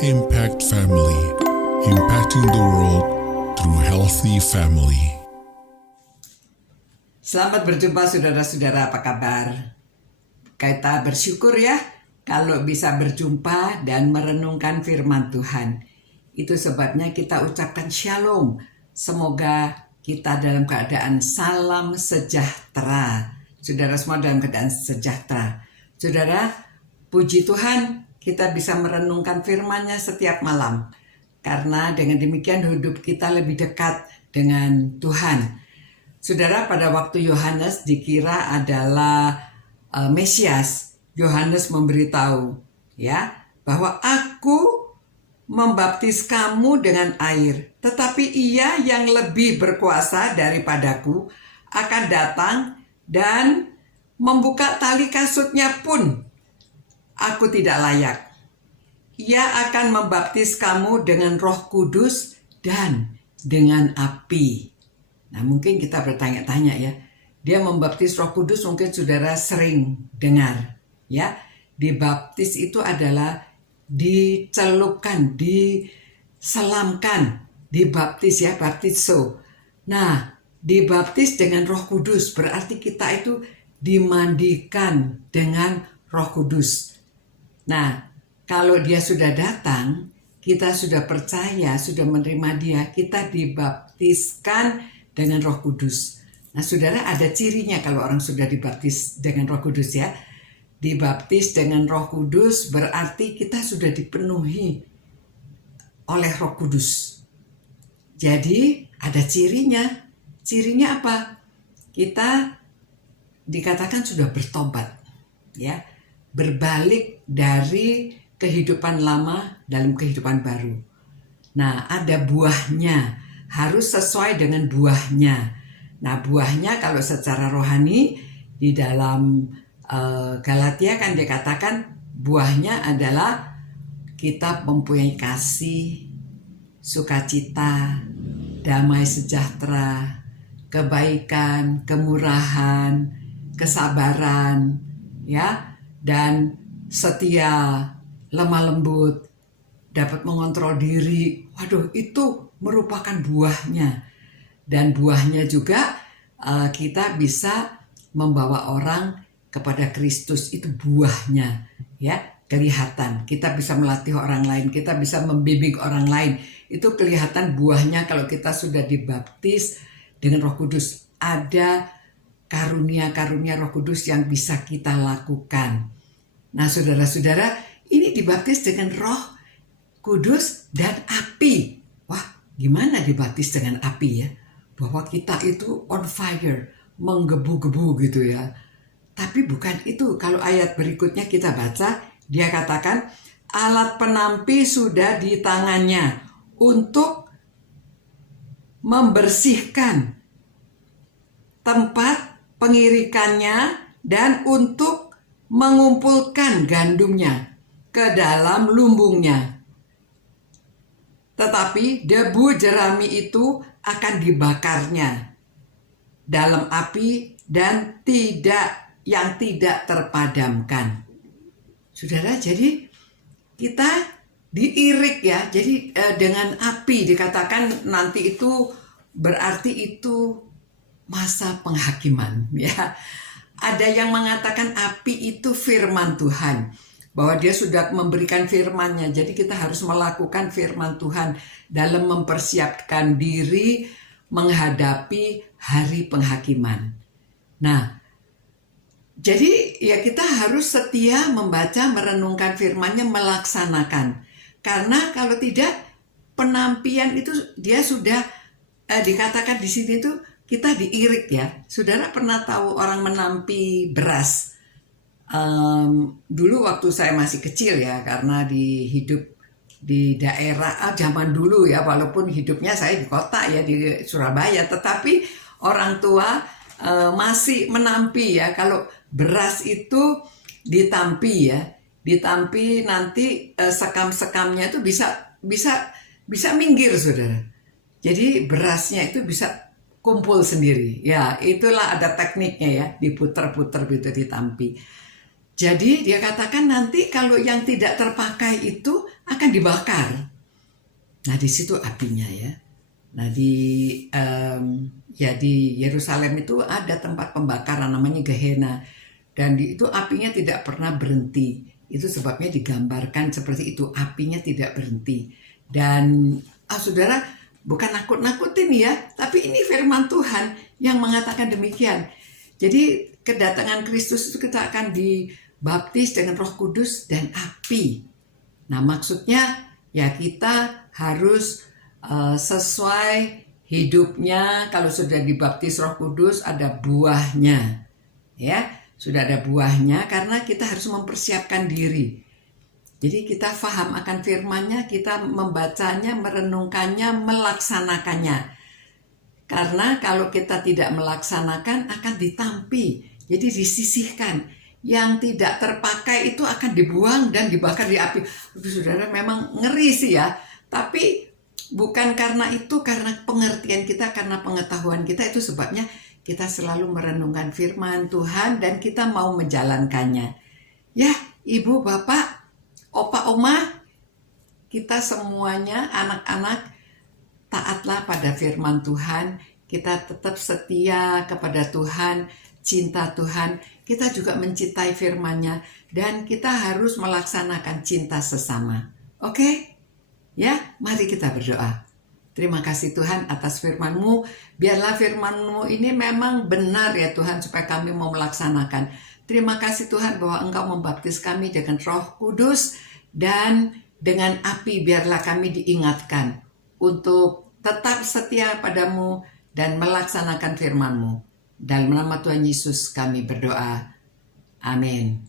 Impact Family, impacting the world through healthy family. Selamat berjumpa saudara-saudara, apa kabar? Kita bersyukur ya kalau bisa berjumpa dan merenungkan firman Tuhan. Itu sebabnya kita ucapkan shalom. Semoga kita dalam keadaan salam sejahtera. Saudara semua dalam keadaan sejahtera. Saudara, puji Tuhan kita bisa merenungkan firman-Nya setiap malam. Karena dengan demikian hidup kita lebih dekat dengan Tuhan. Saudara, pada waktu Yohanes dikira adalah Mesias, Yohanes memberitahu ya bahwa aku membaptis kamu dengan air, tetapi Ia yang lebih berkuasa daripadaku akan datang dan membuka tali kasutnya pun aku tidak layak. Ia akan membaptis kamu dengan Roh Kudus dan dengan api. Nah, mungkin kita bertanya-tanya ya. Dia membaptis Roh Kudus, mungkin saudara sering dengar ya. Dibaptis itu adalah dicelupkan, diselamkan, dibaptis ya, baptizo. Nah, dibaptis dengan Roh Kudus berarti kita itu dimandikan dengan Roh Kudus. Nah, kalau dia sudah datang, kita sudah percaya, sudah menerima dia, kita dibaptiskan dengan Roh Kudus. Nah, saudara, ada cirinya kalau orang sudah dibaptis dengan Roh Kudus ya. Dibaptis dengan Roh Kudus berarti kita sudah dipenuhi oleh Roh Kudus. Jadi, ada cirinya. Cirinya apa? Kita dikatakan sudah bertobat ya. Berbalik dari kehidupan lama dalam kehidupan baru. Nah, ada buahnya, harus sesuai dengan buahnya. Nah, buahnya kalau secara rohani di dalam Galatia kan dikatakan buahnya adalah kita mempunyai kasih, sukacita, damai sejahtera, kebaikan, kemurahan, kesabaran, ya. Dan setia, lemah lembut, dapat mengontrol diri. Waduh, itu merupakan buahnya. Dan buahnya juga kita bisa membawa orang kepada Kristus, itu buahnya ya, kelihatan. Kita bisa melatih orang lain, kita bisa membimbing orang lain. Itu kelihatan buahnya kalau kita sudah dibaptis dengan Roh Kudus. Ada karunia-karunia Roh Kudus yang bisa kita lakukan. Nah, saudara-saudara, ini dibaptis dengan Roh Kudus dan api. Wah, gimana dibaptis dengan api ya? Bahwa kita itu on fire, menggebu-gebu gitu ya. Tapi bukan itu. Kalau ayat berikutnya kita baca, dia katakan alat penampi sudah di tangannya untuk membersihkan tempat pengirikannya dan untuk mengumpulkan gandumnya ke dalam lumbungnya. Tetapi debu jerami itu akan dibakarnya dalam api dan yang tidak terpadamkan. Saudara, jadi kita diirik ya. Jadi dengan api dikatakan nanti itu berarti itu masa penghakiman ya. Ada yang mengatakan api itu firman Tuhan, bahwa dia sudah memberikan firman-Nya. Jadi kita harus melakukan firman Tuhan dalam mempersiapkan diri menghadapi hari penghakiman. Nah, jadi ya kita harus setia membaca, merenungkan firman-Nya, melaksanakan. Karena kalau tidak, penampian itu dia sudah dikatakan di sini tuh kita diirik ya. Saudara pernah tahu orang menampi beras? Dulu waktu saya masih kecil ya, karena hidup di daerah zaman dulu ya, walaupun hidupnya saya di kota ya, di Surabaya, tetapi orang tua masih menampi ya. Kalau beras itu ditampi ya, ditampi nanti sekam-sekamnya itu bisa minggir saudara. Jadi berasnya itu bisa kumpul sendiri ya, itulah ada tekniknya ya, diputer-puter gitu, ditampi. Jadi dia katakan nanti kalau yang tidak terpakai itu akan dibakar. Nah, di situ apinya ya. Nah, di Yerusalem itu ada tempat pembakaran namanya Gehenna, dan itu apinya tidak pernah berhenti. Itu sebabnya digambarkan seperti itu, apinya tidak berhenti. Dan saudara, bukan nakut-nakutin ya, tapi ini firman Tuhan yang mengatakan demikian. Jadi kedatangan Kristus itu kita akan dibaptis dengan Roh Kudus dan api. Nah, maksudnya ya kita harus sesuai hidupnya. Kalau sudah dibaptis Roh Kudus ada buahnya, ya sudah ada buahnya, karena kita harus mempersiapkan diri. Jadi kita paham akan firman-Nya, kita membacanya, merenungkannya, melaksanakannya. Karena kalau kita tidak melaksanakan akan ditampi, jadi disisihkan. Yang tidak terpakai itu akan dibuang dan dibakar di api. Saudara, memang ngeri sih ya. Tapi bukan karena itu, karena pengertian kita, karena pengetahuan kita, itu sebabnya kita selalu merenungkan firman Tuhan dan kita mau menjalankannya. Ya, ibu, bapak, opa, oma, kita semuanya anak-anak taatlah pada firman Tuhan. Kita tetap setia kepada Tuhan, cinta Tuhan. Kita juga mencintai firman-Nya dan kita harus melaksanakan cinta sesama. Oke? Ya, mari kita berdoa. Terima kasih Tuhan atas firman-Mu. Biarlah firman-Mu ini memang benar ya Tuhan, supaya kami mau melaksanakan. Terima kasih Tuhan bahwa Engkau membaptis kami dengan Roh Kudus dan dengan api. Biarlah kami diingatkan untuk tetap setia padamu dan melaksanakan firman-Mu. Dalam nama Tuhan Yesus kami berdoa. Amin.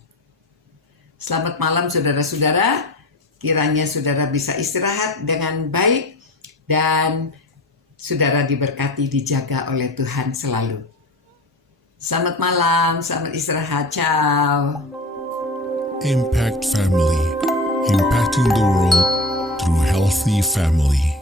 Selamat malam saudara-saudara. Kiranya saudara bisa istirahat dengan baik dan saudara diberkati, dijaga oleh Tuhan selalu. Selamat malam, selamat istirahat. Ciao. Impact Family, impacting the world through healthy family.